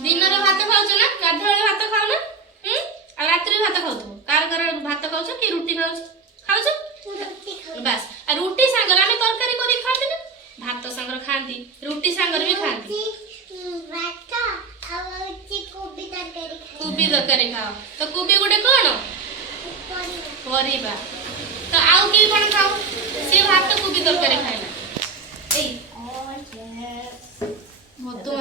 दिन रे भात खाउछ ना गाधुआ भात खाउ ना आ रात्रि भात खाउ कार घर भात खाउछ कि रोटी खाउछ बस आ रोटी संगर आमे तरकारी करी खाते ना भात संगर खांती रोटी संगर भी खांती भात आ कोबी तरकारी खाओ तो कोबी गुटे कोन परिबा तो आउ की कोन खाओ से भात कोबी तरकारी खाइला ए मतो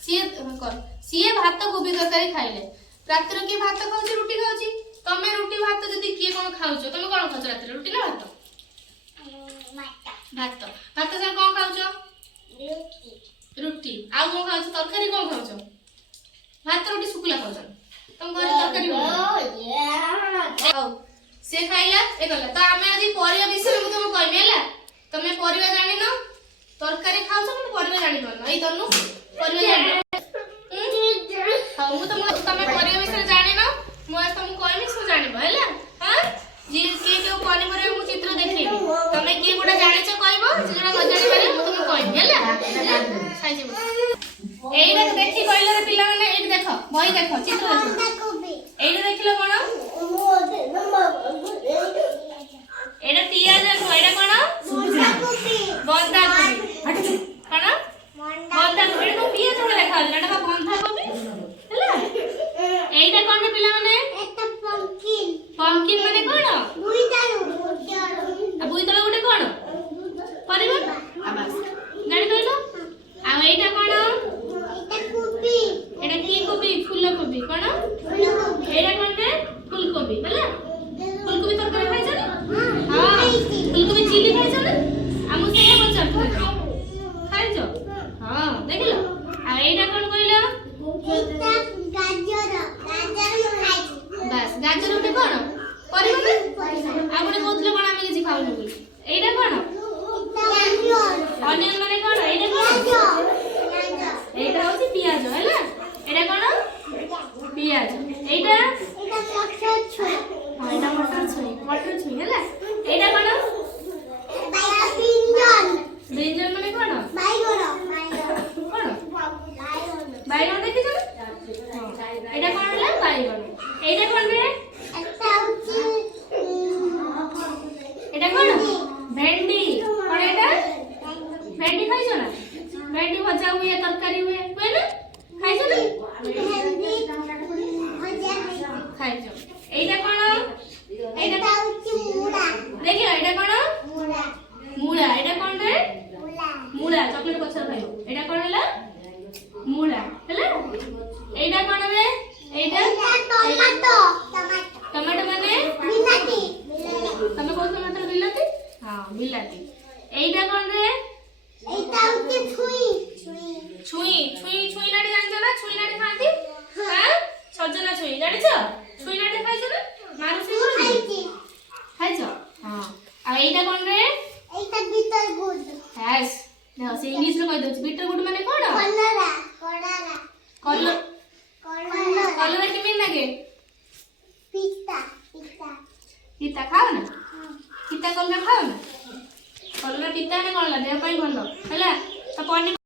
सीए भात कोबी तरकारी खाइले रात्र की भात खाउची रोटी खाउची तमे रोटी भात जदी किए कोन खाउछो तमे कोन खाउछ रात्र रोटी ना भात भात भात से कोन खाउछो रोटी आ कोन खाउछ तरकारी कोन खाउछ भात रोटी सुकुला खाउछ तम घरे तरकारी हो से खाइला ए गला तो आमे आज परिया विषय में तुम कहमे हला तमे परिया जानि न तरकारी खाउछ पण परिया जानि न एई तनु परिया जानि हां मु तमे परिया विषय जानि न मु आज तुम कहमे सु जानिबो हला हां जे के पनी मरे मु चित्र देखैबी तमे की गोटा जानि छ कहबो जेना न जानि पारे मु तुम कहमे हला खाइ जेबो एइरा देखि कहले रे पिला माने एइ देखो बही देखो चित्र देखो एइरा देखिलो कोन एडा पियाज देखो एडा कोन बंधा कोबी कोन बंधा कोबी एडा पियाज कोन देखा एडा बंधा कोबी हला एइटा कोन पिला माने एटा पंकिन माने कोन बुईतालो गुटे कोन परिबा आ बस जानि कइलो आ एइटा कोन एटा कोबी एडा की कोबी फूल कोबी कोन एडा कोन रे फूल कोबी हला फूल कोबी तरकारी खाइ छ हां फूल कोबी चिली खाइ छ ना हमु से बच्चा खाइ छ हां देखिलो आ एइटा कोन कइलो एटा गाजर खाइ बस गाजर उठे कोन परिबा ना आ गुटे कोथले कोन आमे किछि खाउनु बोली एइटा कोन अनियन माने कोन एइटा कोन एइटा होछि पियाज हैला एइटा कोन पियाज एइटा मटर छुई हां एइटा मटर छुई हैला एइटा कोन ब्रिंजल माने कोन बाइगन देखि छ एइटा कोन होला बाइगन एइटा कोन रे एटा कोन भेंडी कोन एटा भेंडी खाइ छ ना भेंडी भजा हुए तरकारी हुए ना खाइ छ ना भेंडी भजा खाइ छ एटा कोन एटा मुड़ा देखियो एटा कोन मुड़ा एटा कोन रे मुड़ा चॉकलेट पछर खाइयो एटा कोन होला मुड़ा हला एटा कोन रे एटा टमाटो माने बिलाती तमे कोन टमाटर बिलाती हां बिलाती एटा कोन रे एटा होते छुई लाडी जान ना छुई लाडी खाती हां सजना छुई जानि छ छुई लाडी खाइ छ ना मारू से खाइ छ हां आ एटा कोन रे एटा बीटर गुड यस देखो से इंग्लिश रे कहि दउ बीटर गुड माने कोन कलर कि मिल लागे पिता खाओ ना पिता कलर खाओ ना कलर पिता ने कोन ला देह पई भलो हला तो